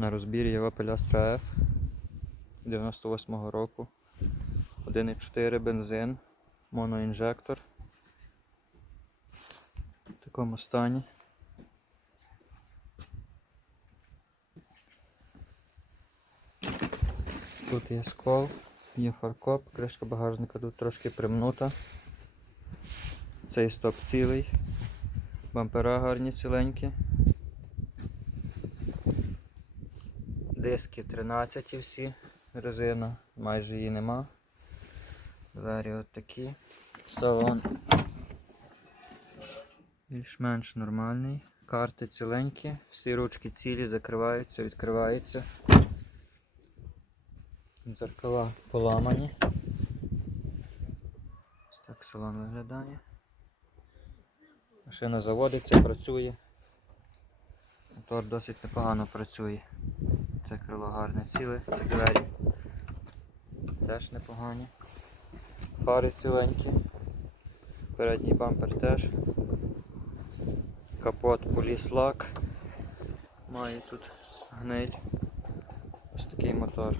На розбірі є Opel F 98-го року. 1,4 бензин, моноінжектор. В такому стані. Тут є скол, є фаркоп, кришка багажника тут трошки примнута. Цей стоп цілий. Бампера гарні ціленькі. Диски 13 всі, резина, майже її нема. Двері от такі. Салон більш-менш нормальний. Карти ціленькі, всі ручки цілі, закриваються, відкриваються. Дзеркала поламані. Ось так салон виглядає. Машина заводиться, працює. Мотор досить непогано працює. Це крило гарне ціле, це двері. Теж непогані. Фари ціленькі. Передній бампер теж. Капот поліслак. Має тут гниль. Ось такий мотор.